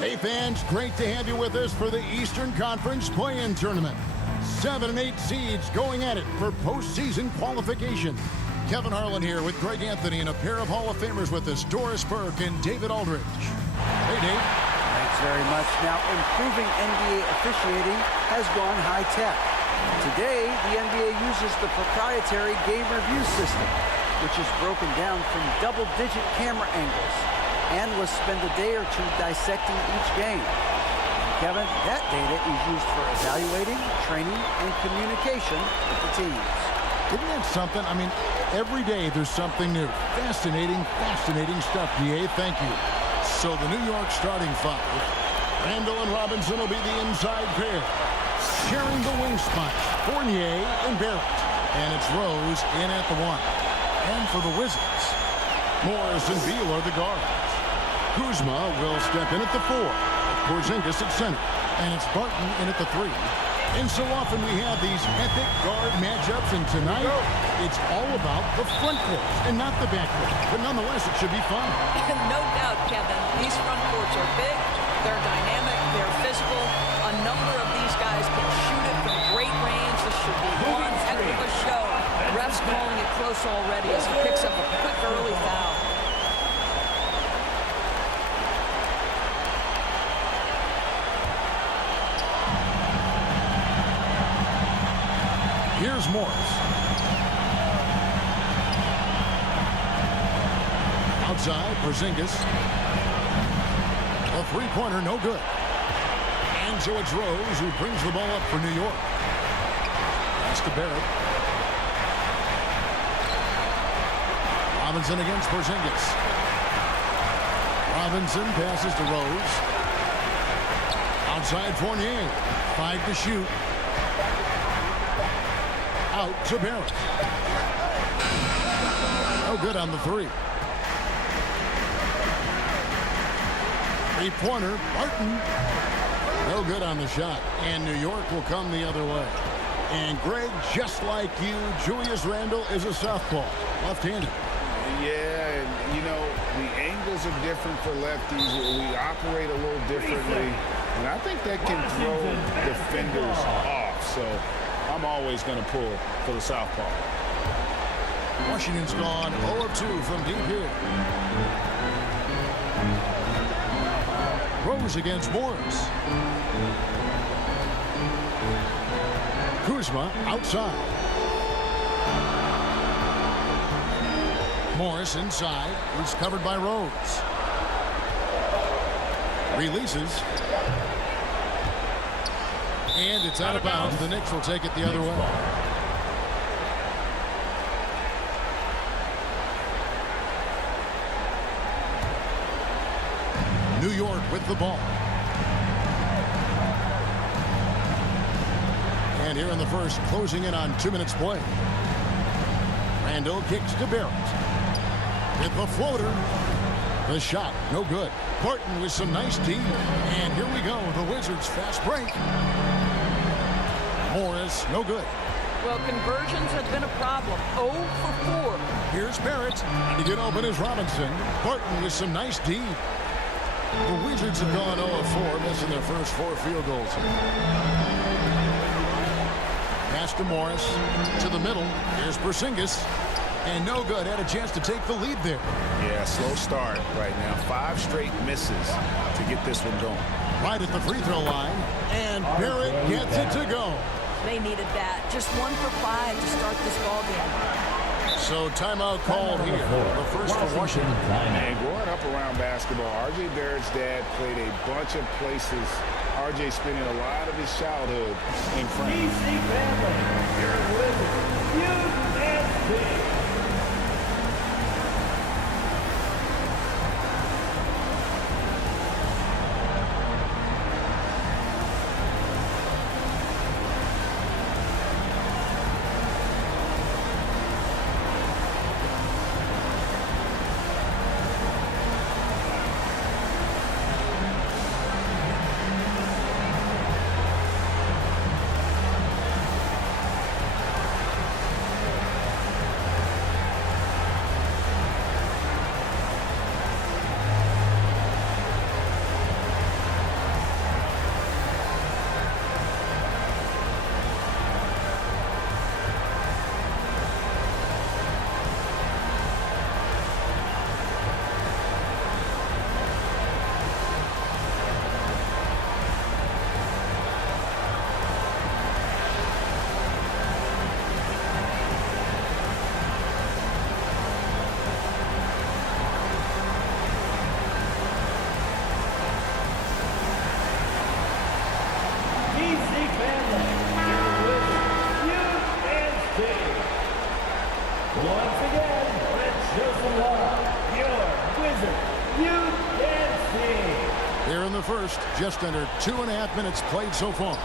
Hey fans, great to have you with us for the Eastern Conference play-in tournament. 7 and 8 seeds going at it for postseason qualification. Kevin Harlan here with Greg Anthony and a pair of Hall of Famers with us, Doris Burke and David Aldridge. Hey, Dave. Thanks very much. Now, improving NBA officiating has gone high-tech. Today, the NBA uses the proprietary game review system, which is broken down from double-digit camera angles. Analysts spend a day or two dissecting each game. Kevin, that data is used for evaluating, training, and communication with the teams. Isn't that something? I mean, every day there's something new. Fascinating stuff, DA. Thank you. So the New York starting five. Randall and Robinson will be the inside pair. Sharing the wing spots, Fournier and Barrett. And it's Rose in at the one. And for the Wizards, Morris and Beal are the guards. Kuzma will step in at the 4. Porzingis at center. And it's Barton in at the 3. And so often we have these epic guard matchups, and tonight it's all about the front court and not the back court. But nonetheless, it should be fun. No doubt, Kevin. These front courts are big, they're dynamic, they're physical. A number of these guys can shoot it from great range. This should be one heck of a show. Refs calling it close already as he picks up a quick early foul. Here's Morris. Outside, Porzingis. A three-pointer, no good. And so it's Rose who brings the ball up for New York. That's to Barrett. Robinson against Porzingis. Robinson passes to Rose. Outside, Fournier. 5 to shoot. Out to Barrett. No good on the 3. Three-pointer, Barton. No good on the shot. And New York will come the other way. And Greg, just like you, Julius Randle is a southpaw, left-handed. Yeah, and you know, the angles are different for lefties. We operate a little differently. And I think that can throw defenders off. So I'm always going to pull for the southpaw. Washington's gone 0 of 2 from deep here. Rose against Morris. Kuzma outside. Morris inside. He's covered by Rose. Releases. And it's out of bounds. The Knicks will take it the other way. New York with the ball. And here in the first, closing in on 2 minutes play. Randall kicks to Barrett. With the floater. The shot, no good. Barton with some nice D. And here we go, the Wizards fast break. Morris, no good. Well, conversions have been a problem. 0 for 4. Here's Barrett. And to get open is Robinson. Barton with some nice D. The Wizards have gone 0 of 4, missing their first 4 field goals. Pass to Morris. To the middle. Here's Porzingis. And no good. Had a chance to take the lead there. Yeah, slow start right now. 5 straight misses to get this one going. Right at the free throw line. And Barrett gets it to go. They needed that. Just 1 for 5 to start this ball game. So timeout called here. The first for Washington. And growing up around basketball, R.J. Barrett's dad played a bunch of places. R.J. spending a lot of his childhood in France. family, your Wizards, youth and state. Once again, let's show some love. Your Wizards, youth and state. Here in the first, just under 2.5 minutes played so far.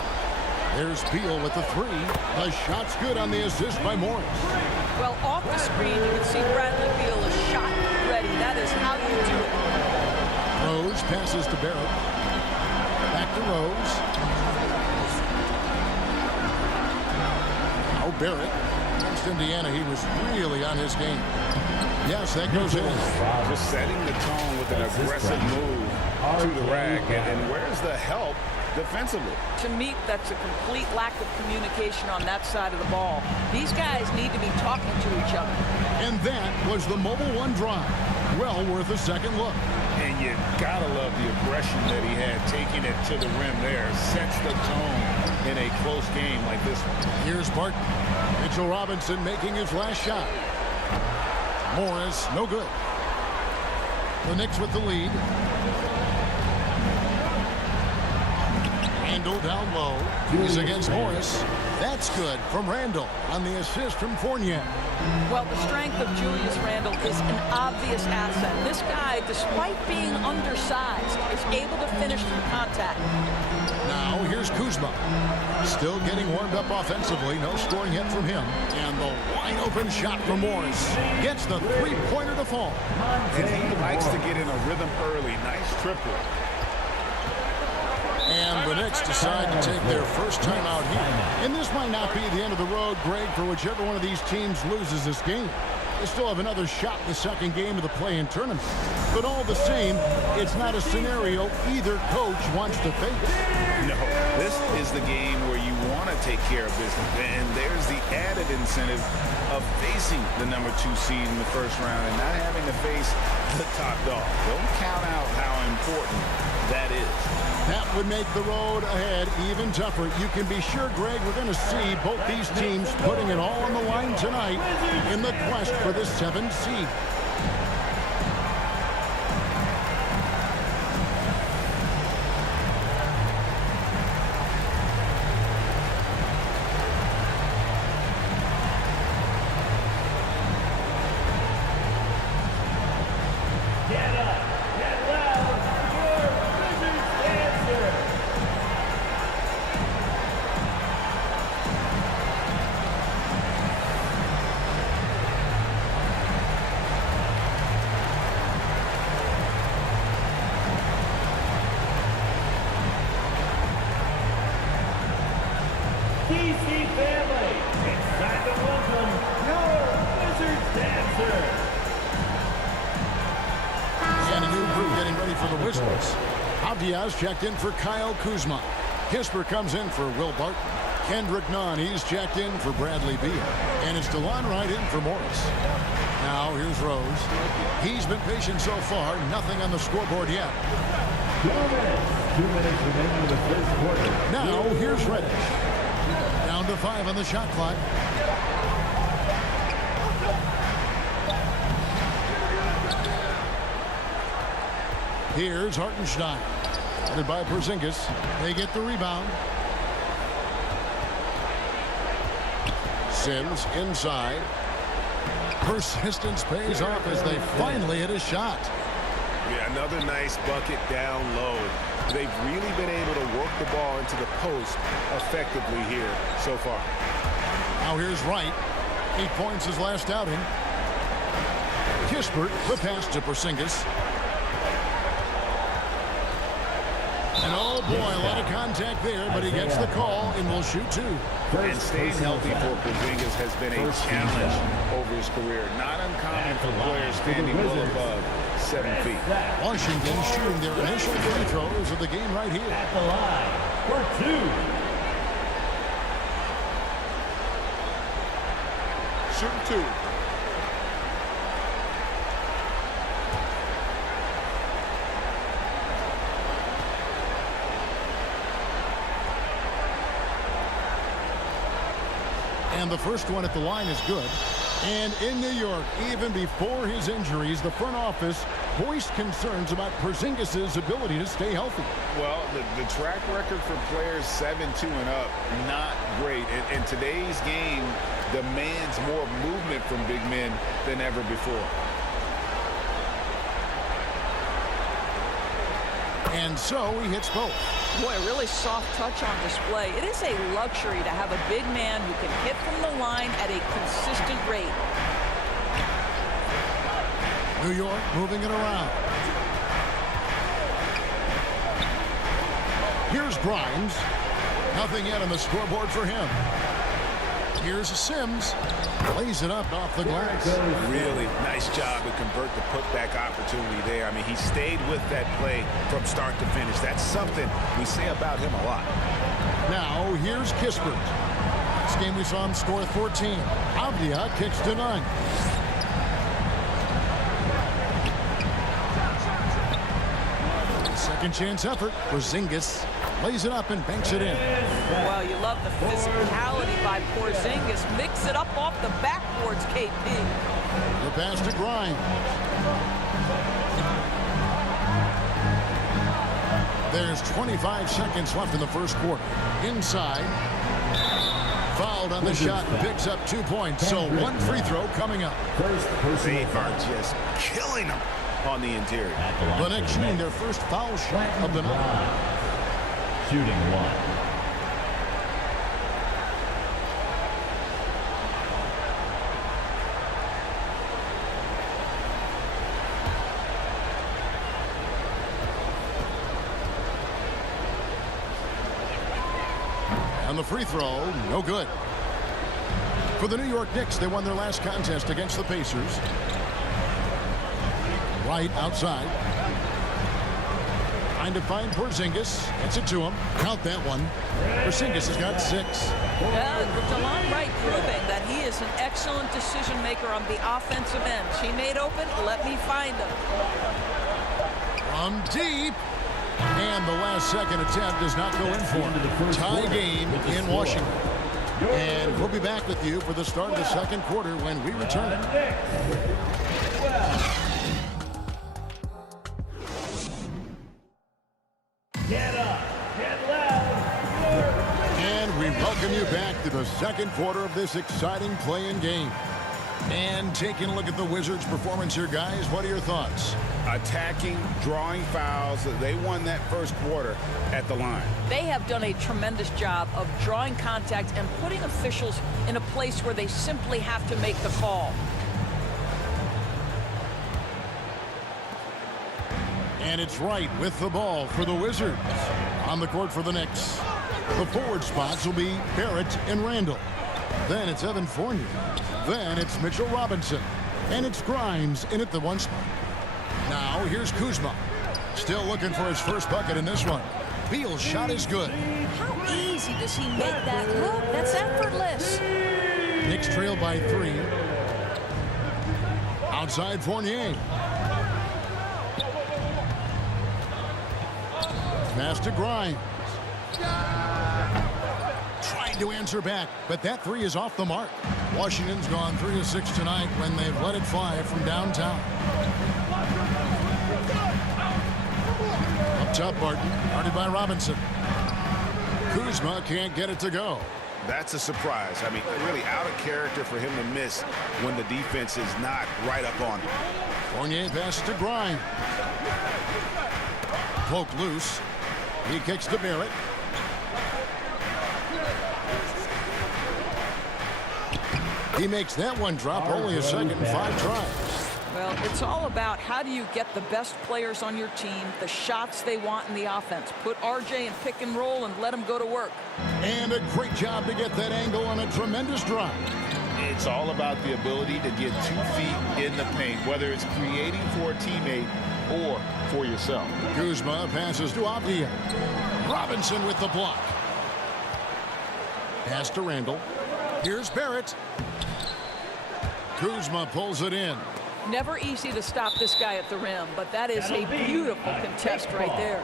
There's Beal with the three. The shot's good on the assist by Morris. Well, off the screen, you can see Bradley Beal is shot ready. That is how you do it. Rose passes to Barrett. Back to Rose. Now Barrett. Against Indiana, he was really on his game. Yes, that goes in. Just setting the tone with an aggressive move to the rack. And where's the help defensively? To me, that's a complete lack of communication on that side of the ball. These guys need to be talking to each other. And that was the Mobile One drive. Well worth a second look. And you gotta love the aggression that he had, taking it to the rim there. Sets the tone in a close game like this one. Here's Barton. Mitchell Robinson making his last shot. Morris, no good. The Knicks with the lead. Randall down low. He's against Morris. That's good from Randall on the assist from Fournier. Well, the strength of Julius Randle is an obvious asset. This guy, despite being undersized, is able to finish through contact. Now here's Kuzma. Still getting warmed up offensively. No scoring yet from him. And the wide open shot from Morris. Gets the three-pointer to fall. And he likes to get in a rhythm early. Nice triple. And the Knicks decide to take their first time out here. And this might not be the end of the road, Greg, for whichever one of these teams loses this game. They still have another shot in the second game of the play-in tournament. But all the same, it's not a scenario either coach wants to face. No, this is the game where you want to take care of business. And there's the added incentive of facing the number 2 seed in the first round and not having to face the top dog. Don't count out how important that is. That would make the road ahead even tougher. You can be sure, Greg, we're going to see both these teams putting it all on the line tonight in the quest for the 7th seed. DC family, it's time to welcome your Wizards dancer. And a new group getting ready for the Wizards. Diaz checked in for Kyle Kuzma. Kisper comes in for Will Barton. Kendrick Nunn, he's checked in for Bradley Beal. And it's DeLon Wright in for Morris. Now here's Rose. He's been patient so far. Nothing on the scoreboard yet. 2 minutes remaining in the first quarter. Now here's Reddish. Down to 5 on the shot clock. Here's Hartenstein. Headed by Porzingis. They get the rebound. Sims inside. Persistence pays off as they finally hit a shot. Yeah, another nice bucket down low. They've really been able to work the ball into the post effectively here so far. Now here's Wright. 8 points his last outing. Kispert, the pass to Porzingis. And oh boy, a lot of contact there, but he gets the call and will shoot 2. And staying healthy for Porzingis has been a challenge over his career. Not uncommon for players standing well above 7 feet. Washington shooting their initial free throws of the game right here. At the line for 2. Shoot 2. And the first one at the line is good. And in New York, even before his injuries, the front office voiced concerns about Porzingis' ability to stay healthy. Well, the track record for players 7-2 and up, not great. And today's game demands more movement from big men than ever before. And so he hits both. Boy, a really soft touch on display. It is a luxury to have a big man who can hit from the line at a consistent rate. New York moving it around. Here's Grimes. Nothing yet on the scoreboard for him. Here's Sims. Lays it up off the glass. Really nice job to convert the putback opportunity there. I mean, he stayed with that play from start to finish. That's something we say about him a lot. Now, here's Kispert. This game we saw him score 14. Avdia kicks to 9. Second chance effort. Porzingis lays it up and banks it in. Well, you love the physicality by Porzingis. Mix it up off the backboards, KP. The pass to Grimes. There's 25 seconds left in the first quarter. Inside. Fouled on the shot and picks up 2 points. So one free throw coming up. They are just killing him on the interior. The Knicks shooting their first foul shot of the night. Shooting one. And the free throw, no good. For the New York Knicks, they won their last contest against the Pacers. Right outside. Trying to find Porzingis. Gets it to him. Count that one. Porzingis has got 6. DeLon Wright proving that he is an excellent decision maker on the offensive end. He made open, let me find him. From deep. And the last second attempt does not go in for him. Tie game in Washington. And we'll be back with you for the start of the second quarter when we return. Get up, get loud. And we welcome you back to the second quarter of this exciting play-in game. And taking a look at the Wizards' performance here, guys, what are your thoughts? Attacking, drawing fouls. They won that first quarter at the line. They have done a tremendous job of drawing contact and putting officials in a place where they simply have to make the call. And it's Wright with the ball for the Wizards. On the court for the Knicks. The forward spots will be Barrett and Randall. Then it's Evan Fournier. Then it's Mitchell Robinson. And it's Grimes in at the 1 spot. Now here's Kuzma. Still looking for his first bucket in this one. Beal's shot is good. How easy does he make that look? That's effortless. Knicks trail by 3. Outside Fournier. Pass to Grimes. Trying to answer back, but that 3 is off the mark. Washington's gone 3 of 6 tonight when they've let it fly from downtown. Up top, Barton. Guarded by Robinson. Kuzma can't get it to go. That's a surprise. I mean, really out of character for him to miss when the defense is not right up on him. Fournier passes to Grimes. Poked loose. He kicks to Barrett. He makes that one drop. Only a second and 5 tries. Well, it's all about how do you get the best players on your team, the shots they want in the offense. Put RJ in pick and roll and let him go to work. And a great job to get that angle on a tremendous drive. It's all about the ability to get 2 feet in the paint, whether it's creating for a teammate or for yourself. Kuzma passes to Avdia. Robinson with the block. Pass to Randall. Here's Barrett. Kuzma pulls it in. Never easy to stop this guy at the rim, but that is a beautiful contest right there.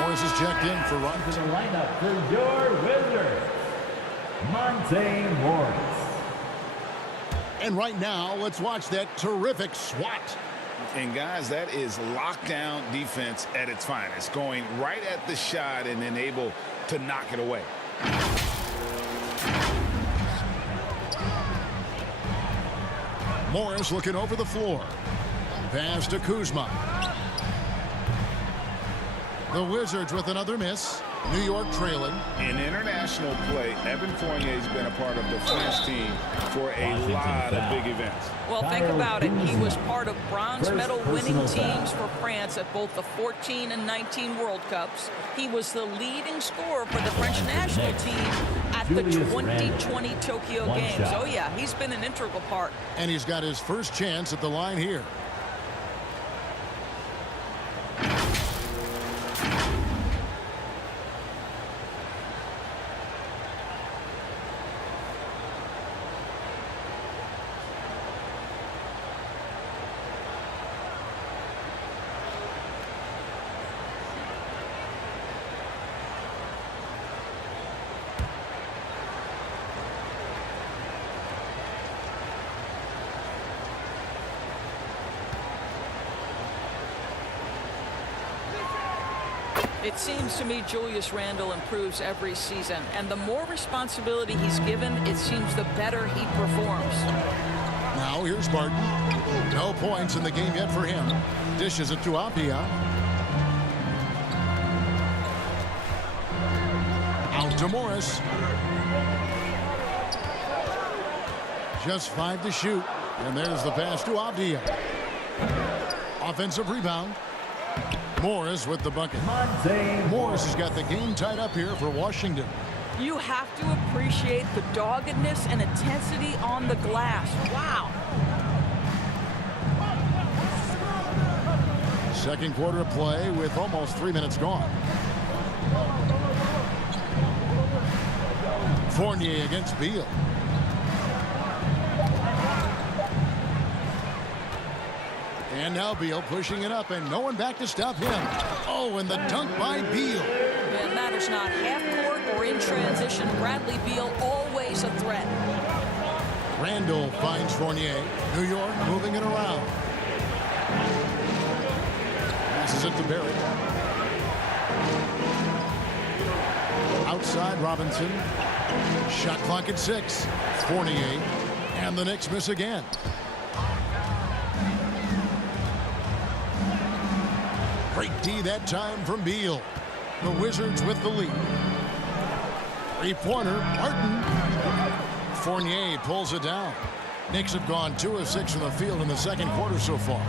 Morris is checked in for Robinson. To the lineup for your Wizards, Monte Morris. And right now, let's watch that terrific swat. And, guys, that is lockdown defense at its finest, going right at the shot and then able to knock it away. Morris looking over the floor. Pass to Kuzma. The Wizards with another miss. New York trailing. In international play, Evan Fournier's been a part of the French team for a lot of big events. Well, think about it. He was part of bronze medal winning teams for France at both the 14 and 19 World Cups. He was the leading scorer for the French national team at the 2020 Tokyo Games. Oh, yeah, he's been an integral part. And he's got his first chance at the line here. It seems to me Julius Randle improves every season, and the more responsibility he's given, it seems the better he performs. Now here's Barton. No points in the game yet for him. Dishes it to Apia. Out to Morris. Just 5 to shoot. And there's the pass to Abdia. Offensive rebound. Morris with the bucket. Morris has got the game tied up here for Washington. You have to appreciate the doggedness and intensity on the glass. Wow. Second quarter of play with almost 3 minutes gone. Fournier against Beal. And now Beal pushing it up and no one back to stop him. Oh, and the dunk by Beal. It matters not half court or in transition. Bradley Beal always a threat. Randle finds Fournier. New York moving it around. Passes it to Barrett. Outside Robinson. Shot clock at 6. Fournier. And the Knicks miss again. Great D that time from Beal. The Wizards with the lead. Three-pointer, Martin. Fournier pulls it down. Knicks have gone 2 of 6 from the field in the second quarter so far.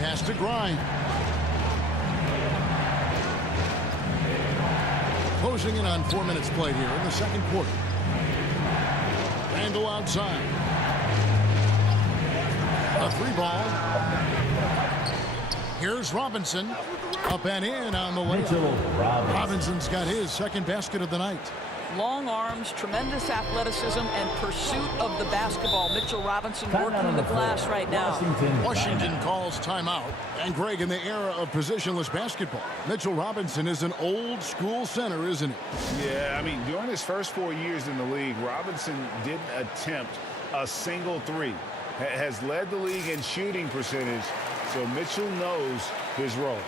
Pass to Grind. Closing in on 4 minutes played here in the second quarter. Randle outside. A 3-ball. Here's Robinson. Up and in on the layup. Robinson's got his second basket of the night. Long arms, tremendous athleticism, and pursuit of the basketball. Mitchell Robinson working the glass right now. Washington calls timeout. And Greg, in the era of positionless basketball, Mitchell Robinson is an old school center, isn't he? Yeah, I mean, during his first 4 years in the league, Robinson didn't attempt a single three. Has led the league in shooting percentage, so Mitchell knows his role.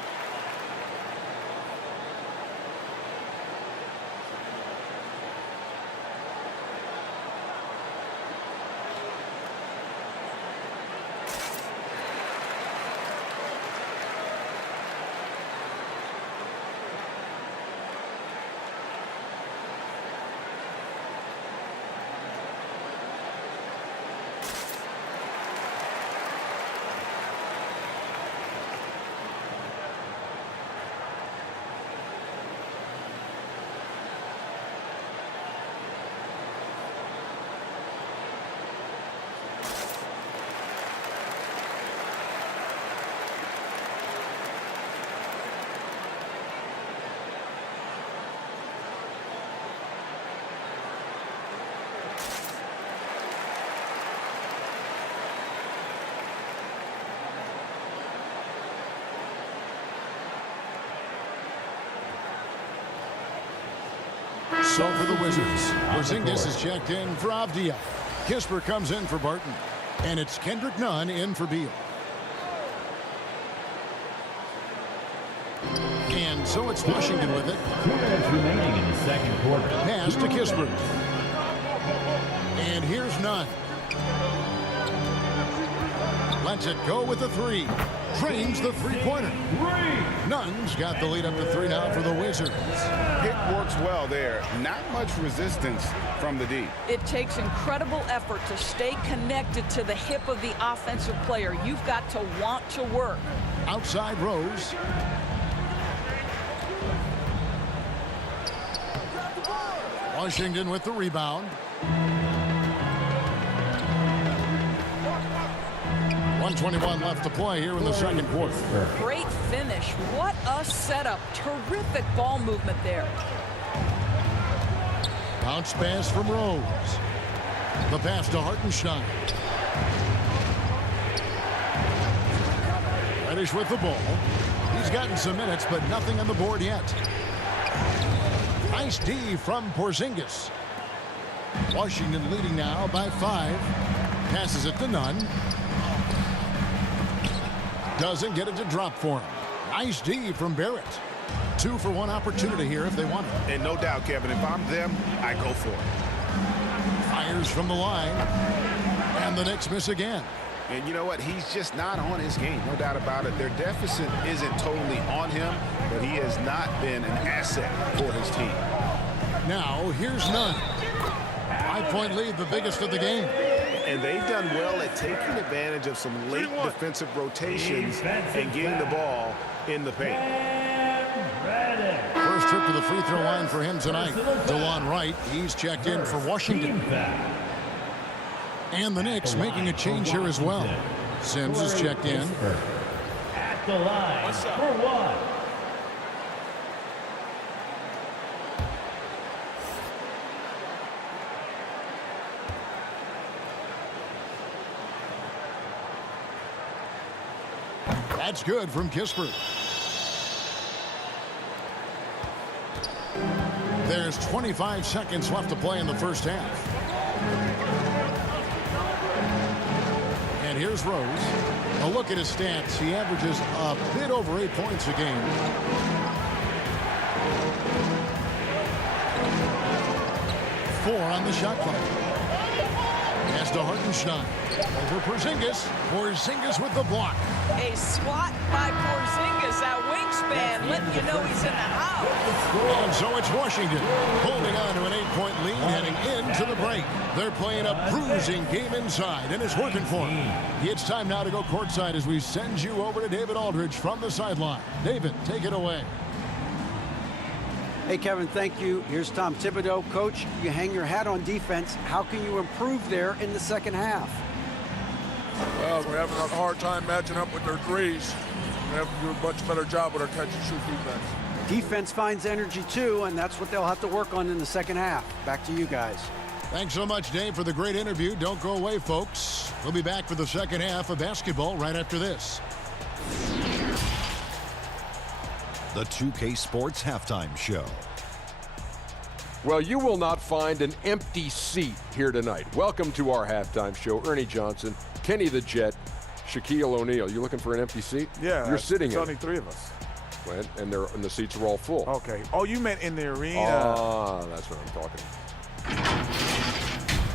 So for the Wizards, Porzingis is checked in for Avdia. Kisper comes in for Barton. And it's Kendrick Nunn in for Beal. And so it's Washington with it. 2 minutes remaining in the second quarter. Pass to Kispert. And here's Nunn. Lets it go with the 3. Drains the 3-pointer. Nunn's got the lead up to 3 now for the Wizards. Pick works well there. Not much resistance from the D. It takes incredible effort to stay connected to the hip of the offensive player. You've got to want to work. Outside Rose. Washington with the rebound. 1:21 left to play here in the second quarter. Great finish. What a setup. Terrific ball movement there. Bounce pass from Rose. The pass to Hartenstein. Reddish with the ball. He's gotten some minutes, but nothing on the board yet. Nice D from Porzingis. Washington leading now by 5. Passes it to Nunn. Doesn't get it to drop for him. Nice D from Barrett. 2 for 1 opportunity here if they want it. And no doubt, Kevin, if I'm them, I go for it. Fires from the line. And the Knicks miss again. And you know what? He's just not on his game. No doubt about it. Their deficit isn't totally on him, but he has not been an asset for his team. Now, here's Nunn. 5-point lead, the biggest of the game. And they've done well at taking advantage of some late defensive rotations and getting the ball in the paint. First trip to the free throw line for him tonight. DeLon Wright, he's checked in for Washington. And the Knicks making a change here as well. Sims is checked in. At the line for 1. That's good from Kispert. There's 25 seconds left to play in the first half. And here's Rose. A look at his stats. He averages a bit over 8 points a game. Four on the shot clock. Pass to Hartenstein. Over Porzingis. Porzingis with the block. A swat by Porzingis, that wingspan, letting you know he's in the house. And so it's Washington holding on to an 8-point lead heading into the break. They're playing a bruising game inside, and it's working for them. It's time now to go courtside as we send you over to David Aldridge from the sideline. David, take it away. Hey, Kevin, thank you. Here's Tom Thibodeau. Coach, you hang your hat on defense. How can you improve there in the second half? Well, we're having a hard time matching up with their threes. We have to do a much better job with our catch-and-shoot defense. Defense finds energy, too, and that's what they'll have to work on in the second half. Back to you guys. Thanks so much, Dave, for the great interview. Don't go away, folks. We'll be back for the second half of basketball right after this. The 2K Sports Halftime Show. Well, you will not find an empty seat here tonight. Welcome to our halftime show. Ernie Johnson, Kenny the Jet, Shaquille O'Neal. You looking for an empty seat? Yeah. You're sitting in. There's only 3 of us. And the seats are all full. Okay. Oh, you meant in the arena. Ah, that's what I'm talking.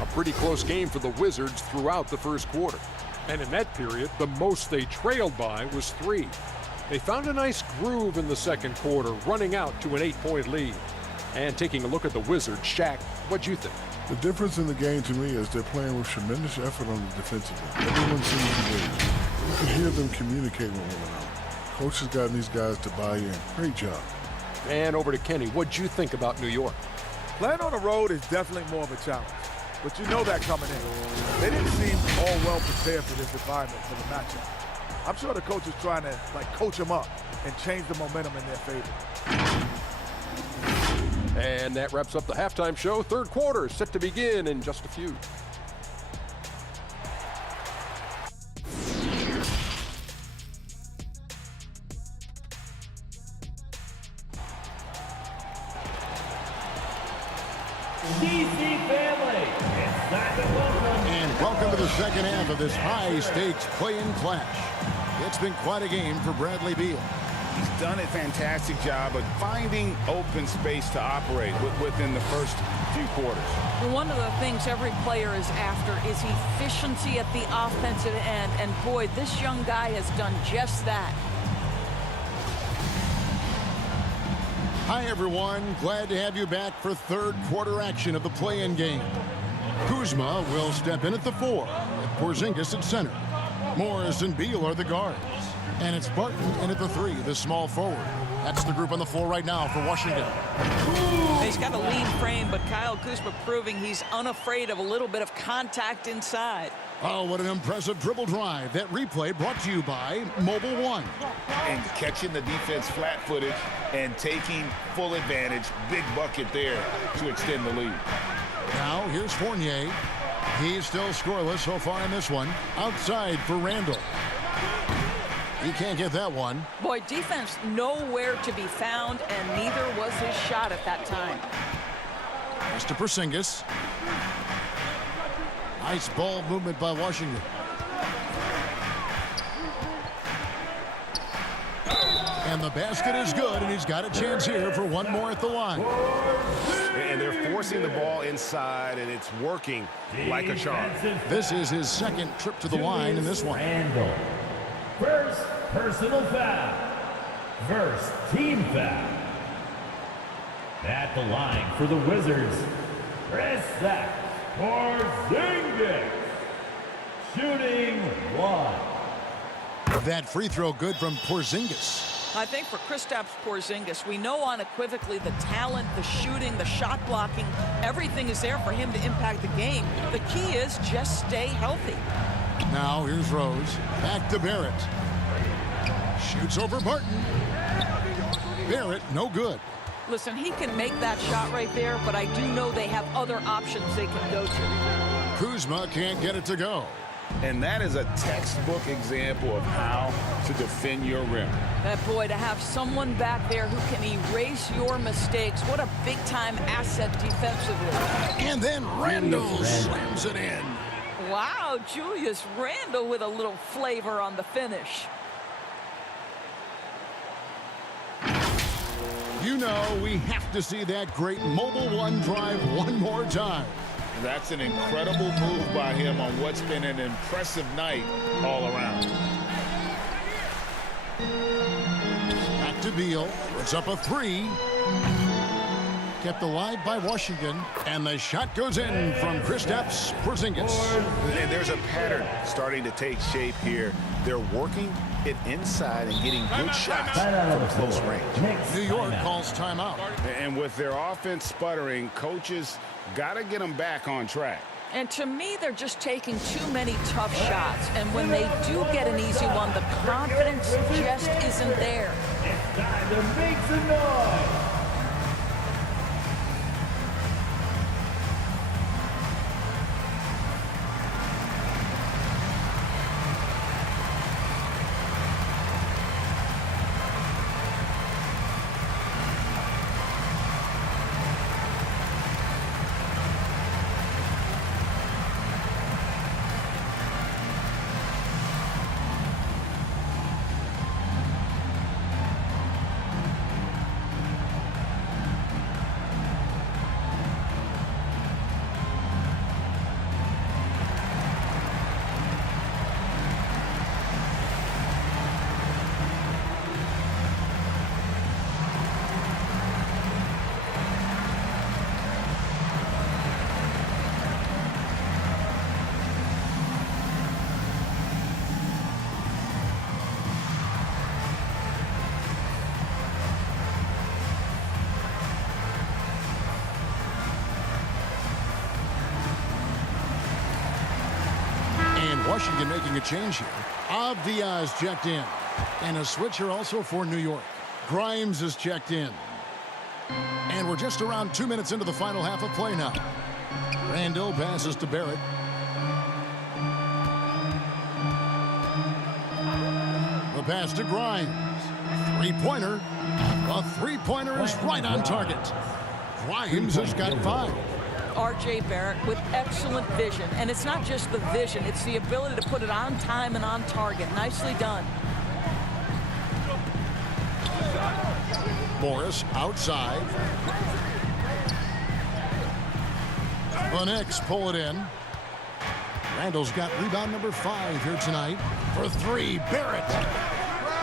A pretty close game for the Wizards throughout the first quarter. And in that period, the most they trailed by was 3. They found a nice groove in the second quarter, running out to an 8-point lead. And taking a look at the Wizards, Shaq, what'd you think? The difference in the game to me is they're playing with tremendous effort on the defensive end. Everyone seems to win. You can hear them communicating with one another. Coach has gotten these guys to buy in. Great job. And over to Kenny, what'd you think about New York? Playing on the road is definitely more of a challenge. But you know that coming in. They didn't seem all well prepared for this environment, for the matchup. I'm sure the coach is trying to coach them up and change the momentum in their favor. And that wraps up the halftime show. Third quarter is set to begin in just a few. DC family, it's time to welcome. And welcome to the second half of this high-stakes play-in clash. It's been quite a game for Bradley Beal. He's done a fantastic job of finding open space to operate within the first few quarters. One of the things every player is after is efficiency at the offensive end, and boy, this young guy has done just that. Hi, everyone. Glad to have you back for third quarter action of the play-in game. Kuzma will step in at the 4, with Porzingis at center. Morris and Beal are the guards. And it's Barton in at the 3, the small forward. That's the group on the floor right now for Washington. He's got a lean frame, but Kyle Kuzma proving he's unafraid of a little bit of contact inside. Oh, what an impressive dribble drive. That replay brought to you by Mobile One. And catching the defense flat-footed and taking full advantage. Big bucket there to extend the lead. Now, here's Fournier. He's still scoreless so far in this one. Outside for Randall. He can't get that one. Boy, defense nowhere to be found, and neither was his shot at that time. Mr. Porzingis. Nice ball movement by Washington. And the basket is good, and he's got a chance here for one more at the line. And they're forcing the ball inside, and it's working like a charm. This is his second trip to the line in this one. Randall. First personal foul. First team foul. At the line for the Wizards, Kristaps Porzingis. Shooting 1. That free throw good from Porzingis. I think for Kristaps Porzingis, we know unequivocally the talent, the shooting, the shot blocking, everything is there for him to impact the game. The key is just stay healthy. Now here's Rose. Back to Barrett. Shoots over Barton. Barrett, no good. Listen, he can make that shot right there, but I do know they have other options they can go to. Kuzma can't get it to go. And that is a textbook example of how to defend your rim. That boy, to have someone back there who can erase your mistakes, what a big-time asset defensively. And then Randall slams it in. Wow, Julius Randle with a little flavor on the finish. You know, we have to see that great Mobile One drive one more time. That's an incredible move by him on what's been an impressive night all around. Back to Beal. Puts up a 3. Kept alive by Washington. And the shot goes in from Kristaps Porzingis. And there's a pattern starting to take shape here. They're working it inside and getting good shots from close range. New York calls timeout. And with their offense sputtering, coaches got to get them back on track. And to me, they're just taking too many tough shots. And when they do get an easy one, the confidence just isn't there. It's time to make some noise. Washington making a change here. Avdia is checked in. And a switcher also for New York. Grimes is checked in. And we're just around 2 minutes into the final half of play now. Randall passes to Barrett. The pass to Grimes. Three-pointer. A three-pointer is right on target. Grimes has got 5. R.J. Barrett with excellent vision. And it's not just the vision, it's the ability to put it on time and on target. Nicely done. Morris outside. The Knicks pull it in. Randall's got rebound number 5 here tonight. For 3, Barrett.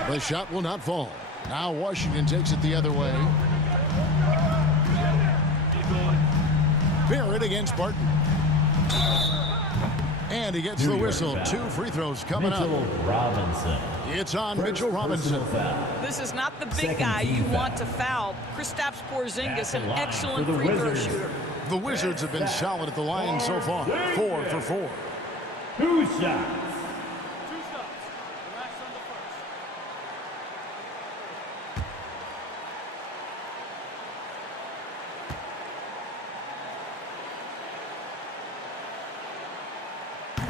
The shot will not fall. Now Washington takes it the other way. Barrett against Barton. And he gets the whistle. 2 free throws coming up. Robinson. It's on Mitchell Robinson. This is not the big guy you want to foul. Kristaps Porzingis, an excellent free throw shooter. The Wizards have been solid at the line so far. 4 for 4. 2 shots.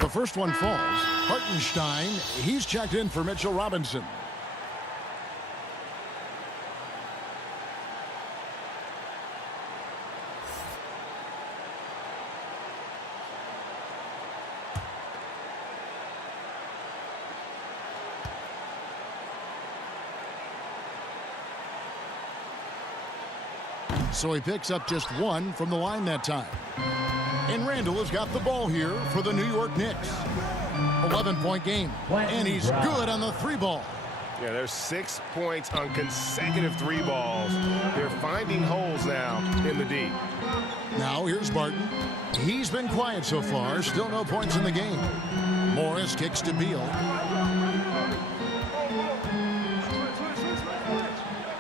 The first one falls. Hartenstein, he's checked in for Mitchell Robinson. So he picks up just 1 from the line that time. And Randall has got the ball here for the New York Knicks. 11-point game. And he's good on the 3 ball. Yeah, there's 6 points on consecutive 3 balls. They're finding holes now in the D. Now here's Barton. He's been quiet so far. Still no points in the game. Morris kicks to Beal.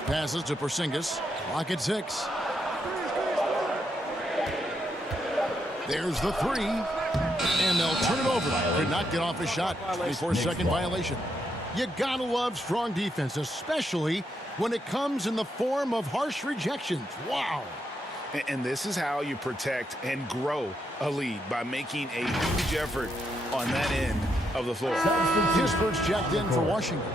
Passes to Porzingis. Clock at 6. There's the 3. And they'll turn it over. Could not get off a shot. 24-second violation. You gotta love strong defense, especially when it comes in the form of harsh rejections. Wow. And this is how you protect and grow a lead, by making a huge effort on that end of the floor. Kispert's checked in for Washington.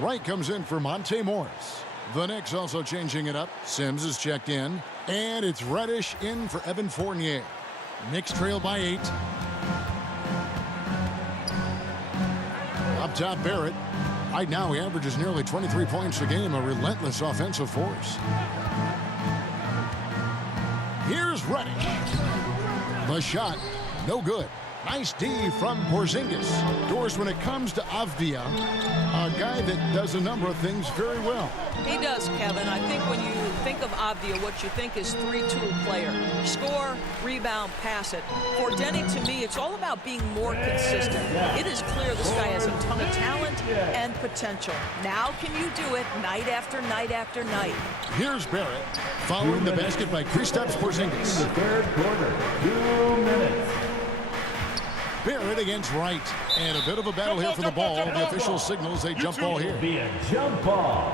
Wright comes in for Monte Morris. The Knicks also changing it up. Sims is checked in. And it's Reddish in for Evan Fournier. Knicks trail by 8. Up top, Barrett. Right now, he averages nearly 23 points a game, a relentless offensive force. Here's Reddish. The shot, no good. Nice D from Porzingis. Doors, when it comes to Avdia, a guy that does a number of things very well. He does, Kevin. I think when you think of Avdia, what you think is 3-tool player. Score, rebound, pass it. For Denny, to me, it's all about being more consistent. It is clear this guy has a ton of talent and potential. Now can you do it night after night after night? Here's Barrett, following the basket by Kristaps Porzingis. The third quarter, 2 minutes. Barrett against Wright. And a bit of a battle here for the ball. The official signals a jump ball here. Be a jump ball.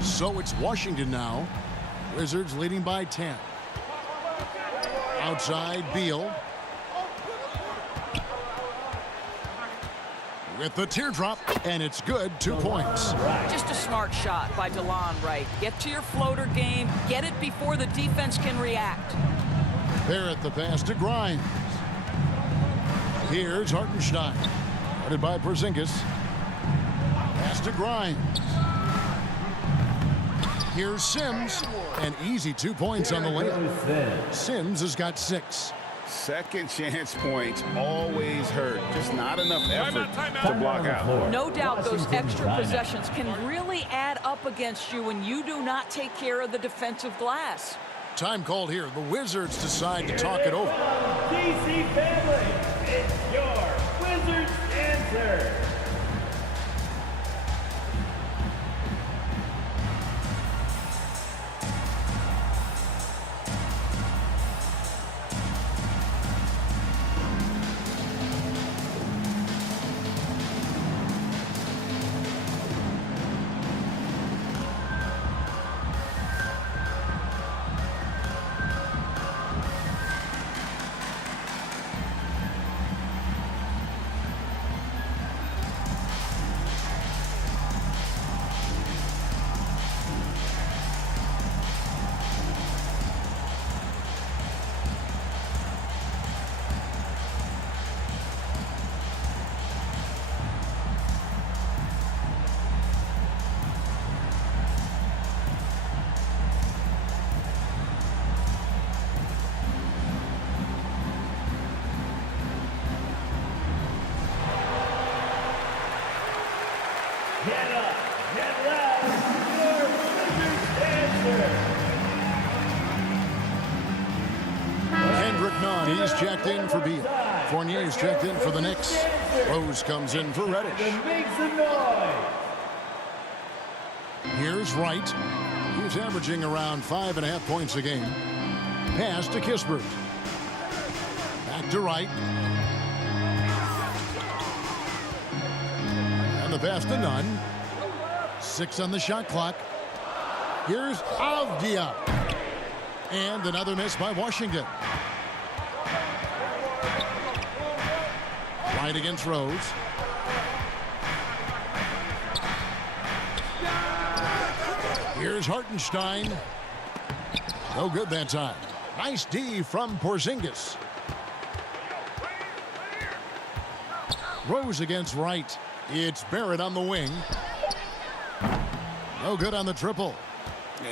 So it's Washington now. Wizards leading by 10. Outside, Beal. With the teardrop, and it's good. 2 points. Just a smart shot by DeLon Wright. Get to your floater game. Get it before the defense can react. Barrett, the pass to Grimes. Here's Hartenstein. Guarded by Porzingis. Pass to Grimes. Here's Sims. An easy 2 points on the layup. Sims has got 6. Second chance points always hurt. Just not enough effort to block out. No doubt those extra possessions can really add up against you when you do not take care of the defensive glass. Time called here. The Wizards decide to talk it over. DC family, it's your Wizards answer. And last, your Wizards answer. Kendrick Nunn, he's checked in for Beal. Fournier's checked in for the Knicks. Rose comes in for Reddish. Make some noise. Here's Wright. He's averaging around 5.5 points a game. Pass to Kispert. Back to Wright. And the pass to Nunn. 6 on the shot clock. Here's Avdia. And another miss by Washington. Wright against Rose. Here's Hartenstein. No good that time. Nice D from Porzingis. Rose against Wright. It's Barrett on the wing. No good on the triple.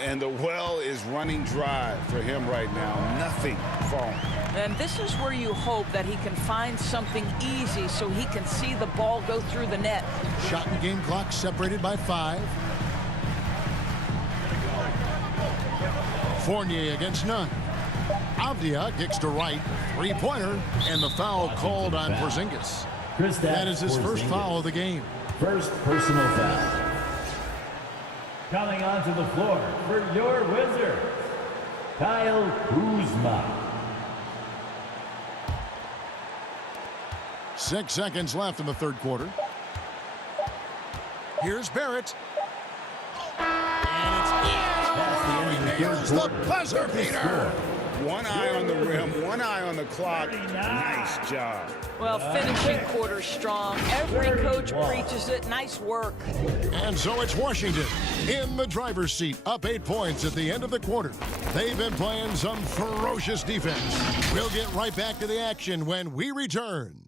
And the well is running dry for him right now. Nothing falling. And this is where you hope that he can find something easy so he can see the ball go through the net. Shot and game clock separated by 5. Fournier against Nunn. Avdia kicks to Wright. 3-pointer. And the foul called on Porzingis. That is his first foul of the game. First personal foul. Coming onto the floor for your Wizards, Kyle Kuzma. 6 seconds left in the third quarter. Here's Barrett. And it's in. Here's the buzzer beater. One eye on the rim, one eye on the clock. Nice job. Well, finishing quarter strong. Every coach preaches it. Nice work. And so it's Washington in the driver's seat, up 8 points at the end of the quarter. They've been playing some ferocious defense. We'll get right back to the action when we return.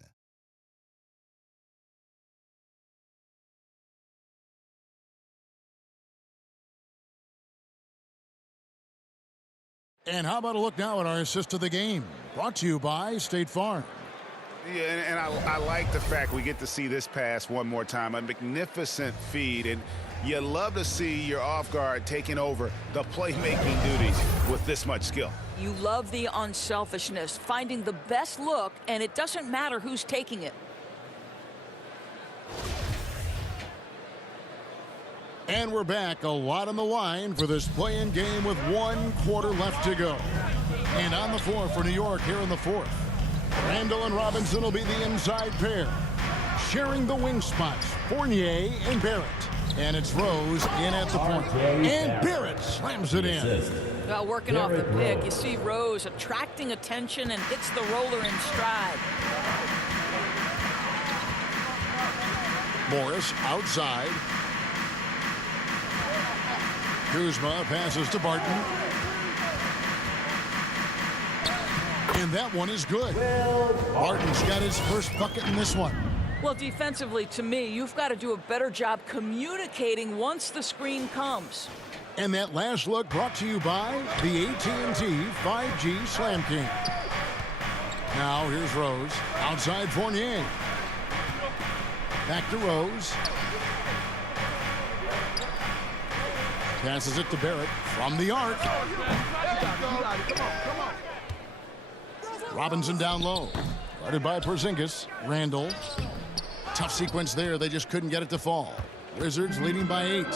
And how about a look now at our assist of the game? Brought to you by State Farm. Yeah, and I like the fact we get to see this pass one more time. A magnificent feed, and you love to see your off guard taking over the playmaking duties with this much skill. You love the unselfishness, finding the best look, and it doesn't matter who's taking it. And we're back, a lot on the line for this play-in game with 1 quarter left to go. And on the floor for New York here in the fourth. Randall and Robinson will be the inside pair. Sharing the wing spots, Fournier and Barrett. And it's Rose in at the point. And Barrett slams it in. Well, working off the pick, you see Rose attracting attention and hits the roller in stride. Morris outside. Kuzma passes to Barton. And that one is good. Barton's got his first bucket in this one. Well, defensively, to me, you've got to do a better job communicating once the screen comes. And that last look brought to you by the AT&T 5G Slam King. Now here's Rose. Outside Fournier. Back to Rose. Passes it to Barrett from the arc. Robinson down low. Guarded by Porzingis. Randall. Tough sequence there. They just couldn't get it to fall. Wizards leading by 8.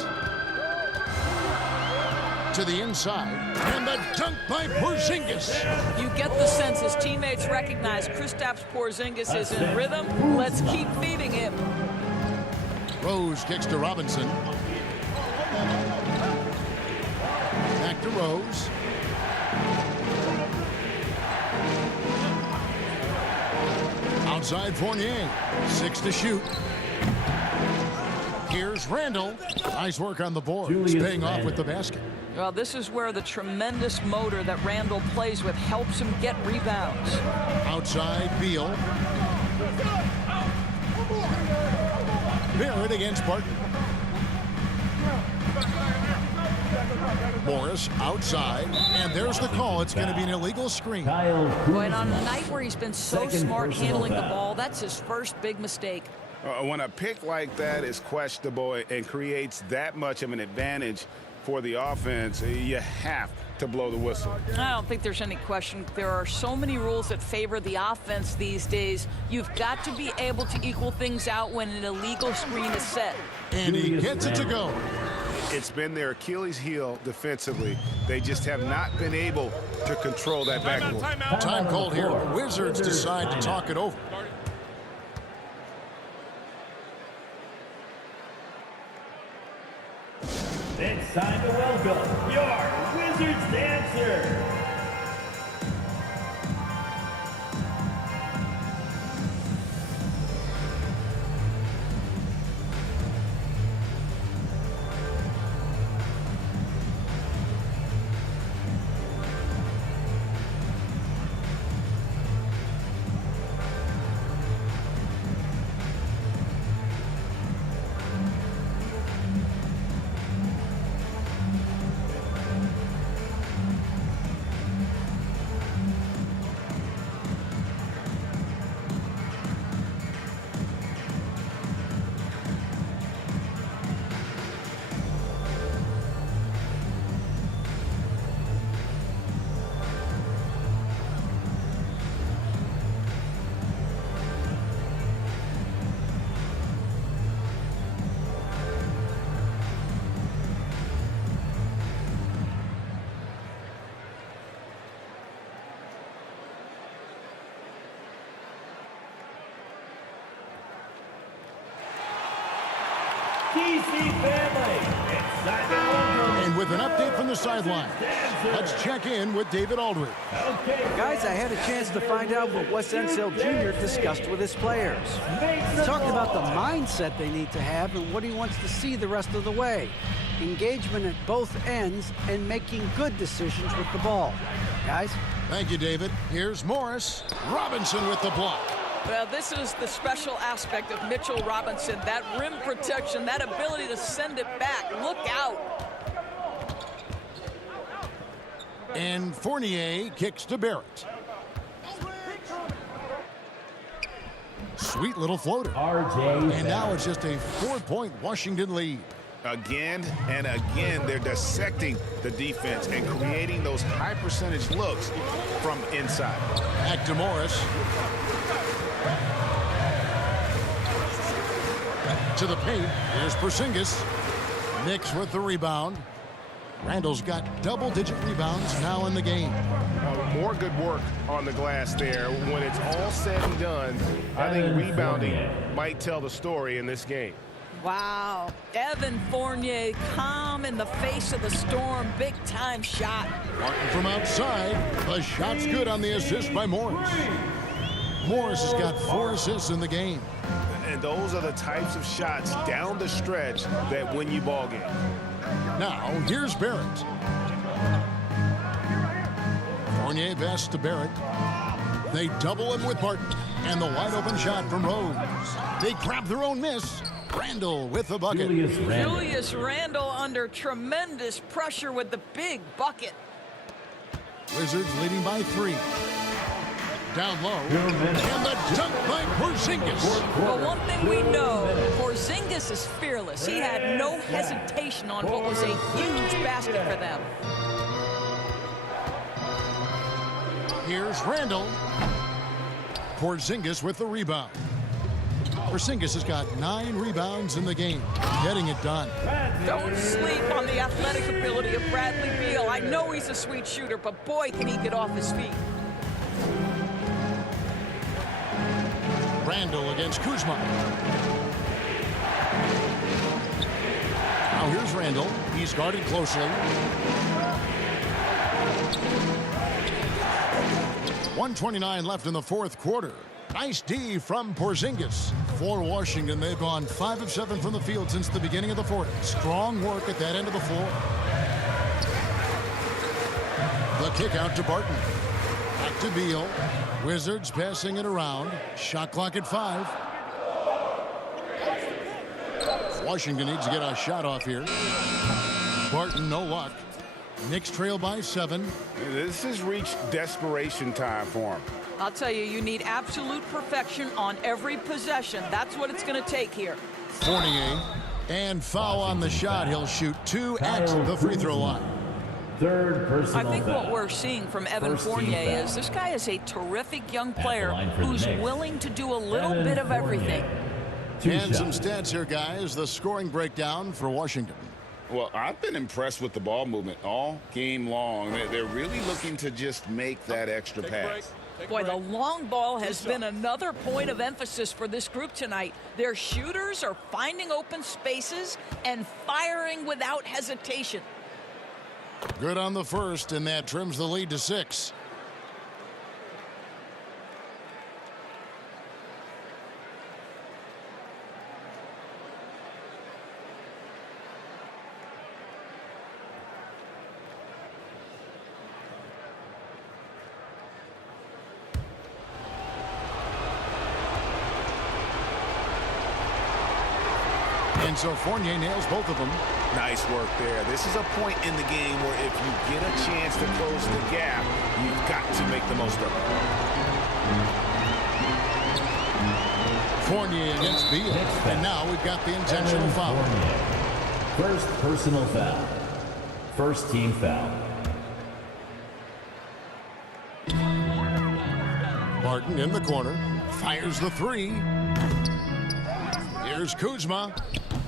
To the inside. And the dunk by Porzingis. You get the sense his teammates recognize Kristaps Porzingis is in rhythm. Let's keep feeding him. Rose kicks to Robinson. Back to Rose. Outside Fournier. 6 to shoot. Here's Randall. Nice work on the board. He's paying off with the basket. Well, this is where the tremendous motor that Randall plays with helps him get rebounds. Outside Beal. Barrett against Barton. Morris outside, and there's the call. It's going to be an illegal screen. Boy, and on a night where he's been so smart handling the ball, that's his first big mistake. When a pick like that is questionable and creates that much of an advantage for the offense, you have to blow the whistle. I don't think there's any question. There are so many rules that favor the offense these days. You've got to be able to equal things out when an illegal screen is set. And he gets it to go. It's been their Achilles heel defensively. They just have not been able to control that backcourt. Time called here. The Wizards decide to talk it over. It's time to welcome your Wizards dancer. DC family, it's time to welcome. And with an update from the sideline, let's check in with David Aldridge. Okay, Guys, I had a chance to find out what Wes Unseld Jr. discussed with his players. He talked about the mindset they need to have and what he wants to see the rest of the way. Engagement at both ends and making good decisions with the ball. Guys? Thank you, David. Here's Morris. Robinson with the block. Well, this is the special aspect of Mitchell Robinson. That rim protection, that ability to send it back. Look out. And Fournier kicks to Barrett. Sweet little floater. RJ. And now it's just a 4-point Washington lead. Again and again, they're dissecting the defense and creating those high percentage looks from inside. Back to Morris. To the paint. Here's Porzingis. Knicks with the rebound. Randall's got double-digit rebounds now in the game. More good work on the glass there. When it's all said and done, I think rebounding might tell the story in this game. Wow. Evan Fournier, calm in the face of the storm. Big-time shot. Martin from outside. The shot's good on the assist by Morris. Morris has got 4 assists in the game. And those are the types of shots down the stretch that win you ball games. Now, here's Barrett. Fournier pass to Barrett. They double him with Barton. And the wide-open shot from Rose. They grab their own miss. Randall with the bucket. Julius Randle under tremendous pressure with the big bucket. Wizards leading by 3. Down low. And the dunk by Porzingis. Well, one thing we know, Porzingis is fearless. He had no hesitation on what was a huge basket for them. Here's Randall. Porzingis with the rebound. Porzingis has got 9 rebounds in the game. Getting it done. Don't sleep on the athletic ability of Bradley Beal. I know he's a sweet shooter, but boy, can he get off his feet. Randall against Kuzma. Now here's Randall. He's guarded closely. 1:29 left in the 4th quarter. Nice D from Porzingis. For Washington, they've gone 5 of 7 from the field since the beginning of the 4th. Strong work at that end of the floor. The kick out to Barton. Back to Beal. Wizards passing it around. Shot clock at 5. Washington needs to get a shot off here. Barton, no luck. Knicks trail by 7. This has reached desperation time for him. I'll tell you, you need absolute perfection on every possession. That's what it's going to take here. Fournier, and foul on the shot. He'll shoot 2 at the free throw line. Third personal I think foul. what we're seeing from Evan First team Fournier foul. is this guy is a terrific young At the player line for the who's Knicks, willing to do a little Evan bit of everything. Fournier. 2 And some shots. stats here, guys. The scoring breakdown for Washington. Well, I've been impressed with the ball movement all game long. They're really looking to just make that extra pass. Boy, the long ball has been another point of emphasis for this group tonight. Their shooters are finding open spaces and firing without hesitation. Good on the first, and that trims the lead to 6. And so Fournier nails both of them. Nice work there. This is a point in the game where if you get a chance to close the gap, you've got to make the most of it. Fournier against Beal. And now we've got the intentional foul. Fournier. First personal foul. First team foul. Barton in the corner. Fires the 3. Here's Kuzma.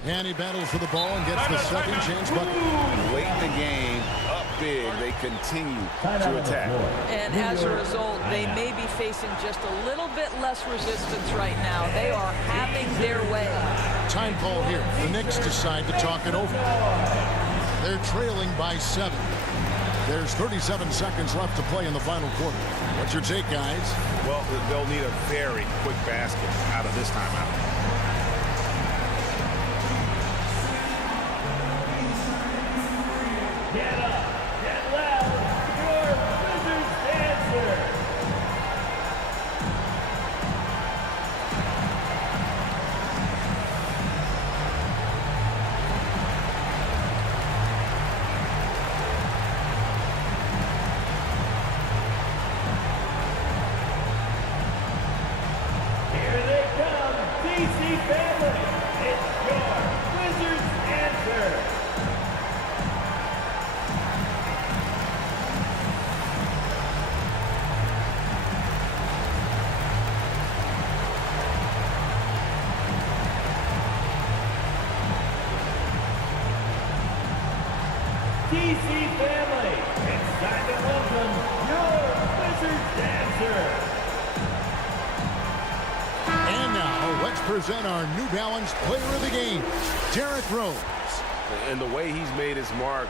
And he battles for the ball and gets the second chance bucket. Late in the game, up big, they continue to attack. And as a result, they may be facing just a little bit less resistance right now. They are having their way. Time call here. The Knicks decide to talk it over. They're trailing by 7. There's 37 seconds left to play in the final quarter. What's your take, guys? Well, they'll need a very quick basket out of this timeout. Get up, get loud, your Wizards dancer. Here they come, DC family. It's your Wizards answer. DC family, it's time to welcome your Wizards dancer. And now, let's present our New Balance player of the game, Derrick Rose. And the way he's made his mark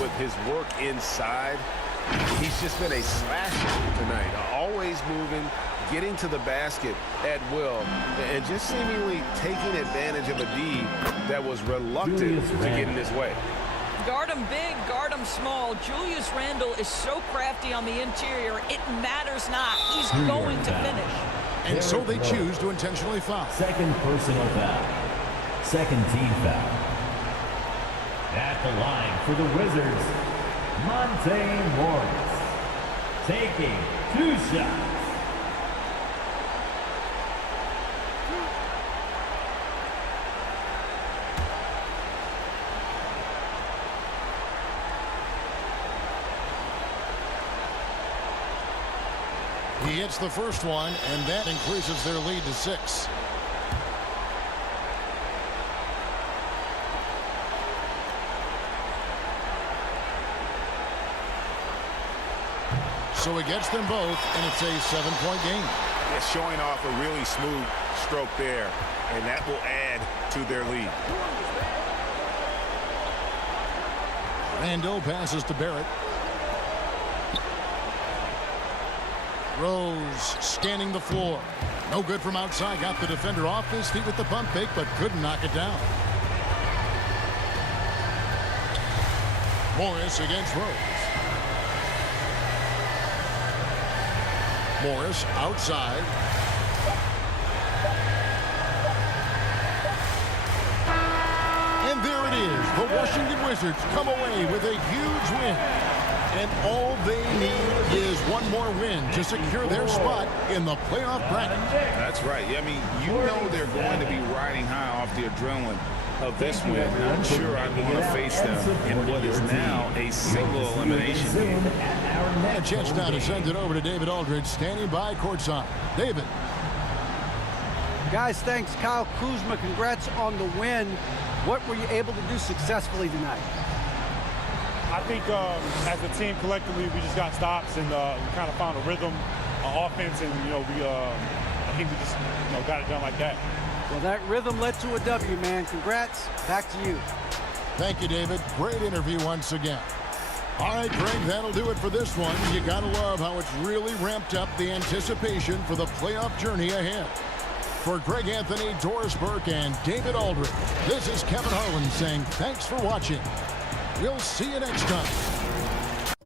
with his work inside, he's just been a slasher tonight. Always moving, getting to the basket at will, and just seemingly taking advantage of a D that was reluctant to get in his way. Guard him big, guard him small. Julius Randle is so crafty on the interior, it matters not. He's going to finish. And so they choose to intentionally foul. Second personal foul. Second team foul. At the line for the Wizards, Monte Morris. Taking 2 shots. He hits the first one, and that increases their lead to 6. So he gets them both, and it's a 7-point game. Yeah, showing off a really smooth stroke there, and that will add to their lead. Randle passes to Barrett. Rose scanning the floor. No good from outside. Got the defender off his feet with the pump fake, but couldn't knock it down. Morris against Rose. Morris outside. And there it is. The Washington Wizards come away with a huge win. And all they need is one more win to secure their spot in the playoff bracket. That's right. I mean, you know they're going to be riding high off the adrenaline of this win. And I'm sure I'd want to face them in what is now a single elimination game. And a chance now to send it over to David Aldridge, standing by courtside. David. Guys, thanks. Kyle Kuzma, congrats on the win. What were you able to do successfully tonight? I think as a team collectively, we just got stops and we kind of found a rhythm on offense, and I think we just got it done like that. Well, that rhythm led to a W, man. Congrats. Back to you. Thank you, David. Great interview once again. All right, Greg, that'll do it for this one. You gotta love how it's really ramped up the anticipation for the playoff journey ahead. For Greg Anthony, Doris Burke, and David Aldridge, this is Kevin Harlan saying thanks for watching. We'll see you next time.